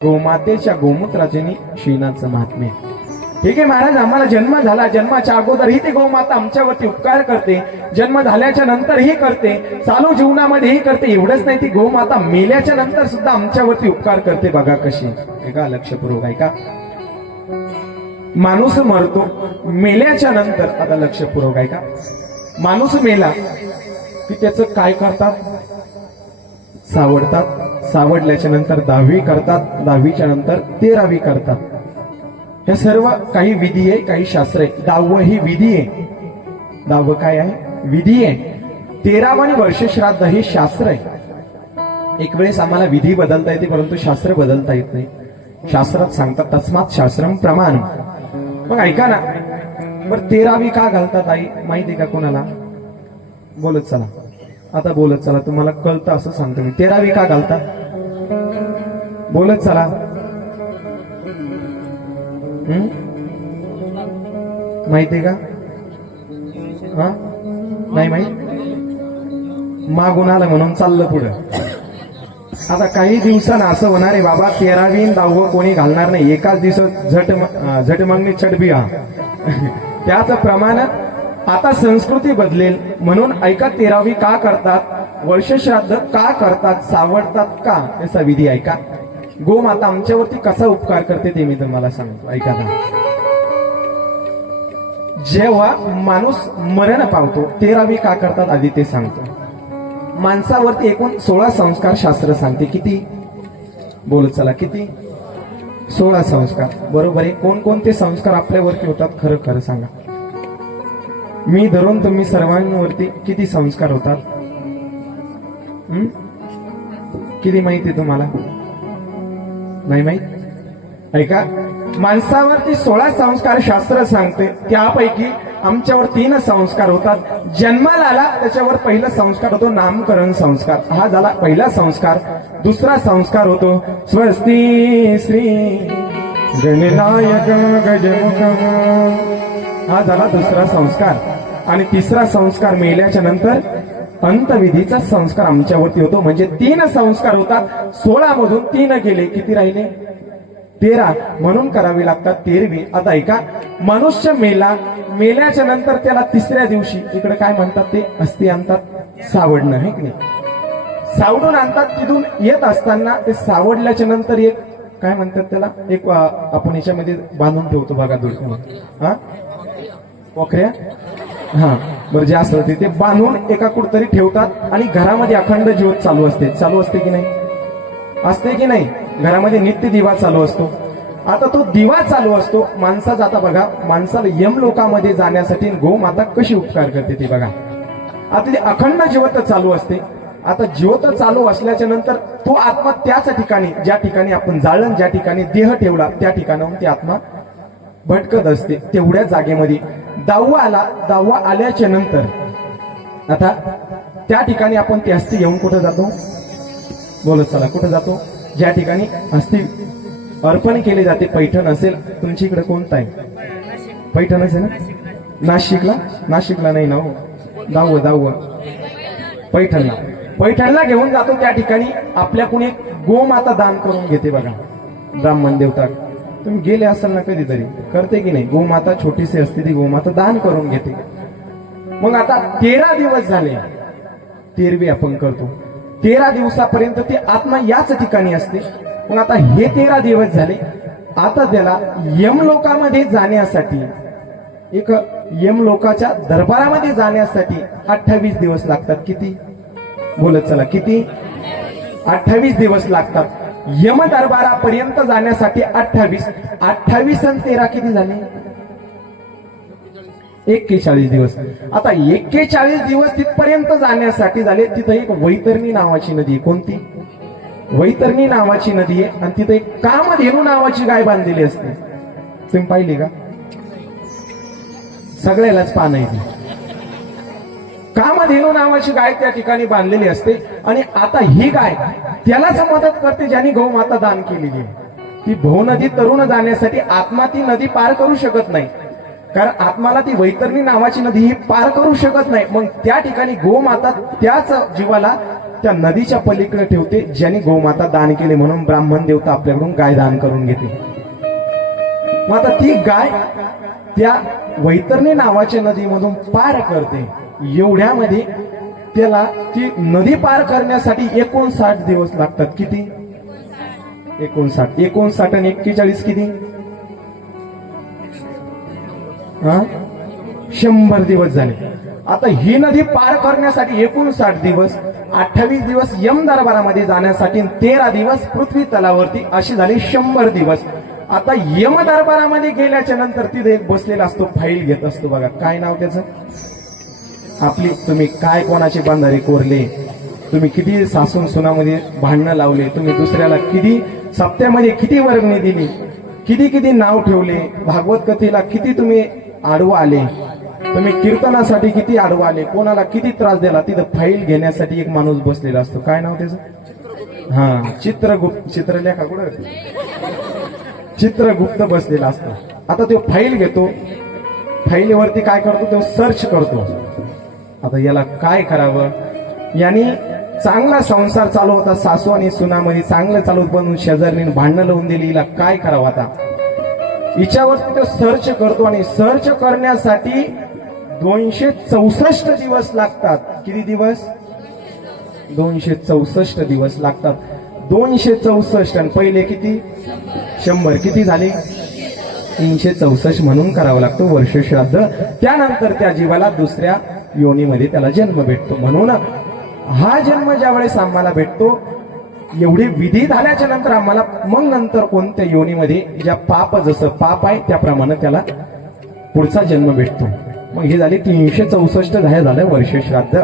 गोमातेच्या गोमूत्राचे शेणाचं महात्म्य. ठीक आहे महाराज, आम्हाला जन्म झाला, जन्माच्या अगोदरही ती गोमाता आमच्यावरती उपकार करते, जन्म झाल्याच्या नंतरही करते, चालू जीवनामध्येही करते. एवढंच नाही, ती गोमाता मेल्याच्या नंतर सुद्धा आमच्यावरती उपकार करते. बघा कशी. ऐका, लक्षपूर्वक ऐका. माणूस मरतो, मेल्याच्या नंतर, आता लक्षपूर्वक ऐका, माणूस मेला की त्याचं काय करतात? सावडतात. सावडल्याच्या नंतर 10वी करतात, 10वीच्या नंतर 13वी करतात. हे सर्व काही विधी आहे, काही शास्त्र आहे. 10व ही विधी आहे. 10व काय आहे? विधी आहे. 13व आणि वर्ष श्राद्ध हे शास्त्र आहे. एक वेळेस आम्हाला विधी बदलता येते, परंतु शास्त्र बदलता येत नाही. शास्त्रात सांगतात तस्मात शास्त्रम प्रमाण. मग ऐका ना, बरं 13वी का घालतात आई माहिती का कोणाला? बोलत चला, आता बोलत चला, तुम्हाला कळतं असं सांगतो मी. 13वी का घालतात? बोलत चला. माहिती का? हा, नाही माहित? मागून आलं म्हणून चाललं पुढं. आता काही दिवसांना असं होणार आहे बाबा, 13वी 10व कोणी घालणार नाही. एकाच दिवसात झट मागणी छटबी. हा त्याच प्रमाण आता संस्कृती बदलेल म्हणून ऐका. 13वी का करतात? वर्ष श्राद्ध का करतात? सावडतात का? याचा विधी ऐका. गोमाता आमच्यावरती कसा उपकार करते ते मी तुम्हाला सांगतो. ऐका ना. जेव्हा माणूस मरण पावतो 13वी का करतात आधी ते सांगतो. माणसावरती एकूण 16 संस्कार शास्त्र सांगते. किती? बोलत चला, किती? 16 संस्कार. बरोबर आहे. कोणकोणते संस्कार आपल्यावरती होतात? खरं खरं सांगा. मी धरून तुम्ही सर्वांवरती किती संस्कार होतात? किती माहिती तुम्हाला? नाही माहित? ऐका, माणसावरती 16 संस्कार शास्त्र सांगते. त्यापैकी आमच्यावर 3 संस्कार होतात. जन्माला आला त्याच्यावर पहिला संस्कार होतो नामकरण संस्कार. हा झाला पहिला संस्कार. दुसरा संस्कार होतो स्वस्ती श्री गणनायक गजमुख. हा झाला दुसरा संस्कार. आणि तिसरा संस्कार मेल्याच्या नंतर अंतविधीचा संस्कार आमच्यावरती होतो. म्हणजे 3 संस्कार होतात. 16 मधून 3 गेले. किती राहिले? 13. म्हणून करावी लागतात 13वी. आता ऐका, मनुष्य मेल्याच्या नंतर त्याला तिसऱ्या दिवशी इकडे काय म्हणतात? ते अस्थि आणतात, सावडणं आहे की नाही? सावडून आणतात. तिथून येत असताना ते सावडल्याच्या नंतर एक काय म्हणतात त्याला, एक आपण याच्यामध्ये बांधून ठेवतो बघा, दूर. हा, पोखऱ्या. हा, बरं, जे असतं ते बांधून एका कुठतरी ठेवतात. आणि घरामध्ये अखंड ज्योत चालू असते. चालू असते की नाही? असते की नाही? घरामध्ये नित्य दिवा चालू असतो. आता तो दिवा चालू असतो माणसाचा. आता बघा, माणसाला यमलोकामध्ये जाण्यासाठी गोमाता कशी उपकार करते ते बघा. आता ती अखंड ज्योत चालू असते. आता ज्योत चालू असल्याच्या नंतर तो आत्मा त्याच ठिकाणी, ज्या ठिकाणी आपण जाळण, ज्या ठिकाणी देह ठेवला त्या ठिकाणाहून ती आत्मा भटकत असते. तेवढ्या जागेमध्ये 10वा आल्याच्या नंतर आता त्या ठिकाणी आपण ती अस्थि घेऊन कुठं जातो? बोलत चला, कुठं जातो? ज्या ठिकाणी अस्थि अर्पण केले जाते. पैठण असेल तुमच्या इकडे? कोणता आहे? पैठण असेल ना? नाशिकला नाही ना हो. 10व पैठणला घेऊन जातो. त्या ठिकाणी आपल्याकडून एक गोमाता दान करून घेते बघा. ब्राह्मण देवता तुम्ही गेले असाल ना कधीतरी, करते की नाही? गोमाता छोटीशी असते, ती गोमाता दान करून घेते. मग आता 13 दिवस झाले, 13वी आपण करतो. 13 दिवसापर्यंत ती आत्मा याच ठिकाणी असते. मग आता हे 13 दिवस झाले. आता त्याला यमलोकामध्ये जाण्यासाठी, एक यमलोकाच्या दरबारामध्ये जाण्यासाठी 28 दिवस लागतात. किती? बोलत चला, किती? 28 दिवस लागतात. यम दरबारापर्यंत जाण्यासाठी 28 आणि 13 किती झाले? 41 दिवस. आता 41 दिवस तिथपर्यंत जाण्यासाठी झाले. तिथं एक वैतरणी नावाची नदी आहे. कोणती? वैतरणी नावाची नदी आहे. आणि तिथं एक कामधेनू नावाची गाय बांधलेली असते. तुम्ही पाहिली का? सगळ्यालाच पान आहे. कामधेनू नावाची गाय त्या ठिकाणी बांधलेली असते. आणि आता ही गाय त्यालाच मदत करते ज्यांनी गौमाता दान केलेली आहे. ती भव नदी तरुण जाण्यासाठी आत्मा ती नदी पार करू शकत नाही, कारण आत्माला ती वैतरणी नावाची नदी ही पार करू शकत नाही. मग त्या ठिकाणी गोमाता त्याच जीवाला त्या नदीच्या पलीकडे ठेवते, ज्याने गोमाता दान केले म्हणून ब्राह्मण देवता आपल्याकडून गाय दान करून घेते. मग आता ती गाय त्या वैतरणी नावाच्या नदीमधून पार करते. एवढ्यामध्ये त्याला ती नदी पार करण्यासाठी 59 दिवस लागतात. किती? 59 आणि 41 किती? 100 दिवस झाले. आता ही नदी पार करण्यासाठी 59 दिवस, 28 दिवस यम दरबारामध्ये जाण्यासाठी, 13 दिवस पृथ्वी तलावरती, अशी झाली 100 दिवस. आता यम दरबारामध्ये गेल्याच्या नंतर तिथे एक बसलेला असतो, फाईल घेत असतो. बघा काय नाव त्याचं? आपली तुम्ही काय कोणाचे बांधारे कोरले, तुम्ही किती सासून सुनामध्ये भांडणं लावले, तुम्ही दुसऱ्याला किती सप्त्यामध्ये किती वर्गणी दिली, किती नाव ठेवले, भागवत कथेला किती तुम्ही आडवा आले, तुम्ही कीर्तनासाठी किती आडवा आले, कोणाला किती त्रास दिला, तिथं फाईल घेण्यासाठी एक माणूस बसलेला असतो. काय नाव त्याचं? चित्रगुप्त. चित्रलेखा कुठं? चित्रगुप्त बसलेला असतो. आता तो फाईल घेतो, फाईलवरती काय करतो, तो सर्च करतो. आता याला काय करावं? याने चांगला संसार चालू होता, सासू आणि सुनामध्ये चांगलं चालू होत, पण शेजारीने भांडणं लावून दिली. हिला काय करावं आता? हिच्यावरती तो सर्च करतो आणि सर्च करण्यासाठी 264 दिवस लागतात. किती दिवस? 264 दिवस लागतात. 264 आणि पहिले किती? 100. किती झाले? 364 म्हणून करावं लागतं वर्ष श्राद्ध. त्यानंतर त्या जीवाला दुसऱ्या योनीमध्ये त्याला जन्म भेटतो. म्हणून हा जन्म ज्या वेळेस आम्हाला भेटतो, एवढी विधी झाल्याच्या नंतर आम्हाला मग नंतर कोणत्या योनीमध्ये ज्या पाप, जसं पाप आहे त्याप्रमाणे त्याला पुढचा जन्म भेटतो. मग हे झाले 364 झालं वर्ष श्राद्ध.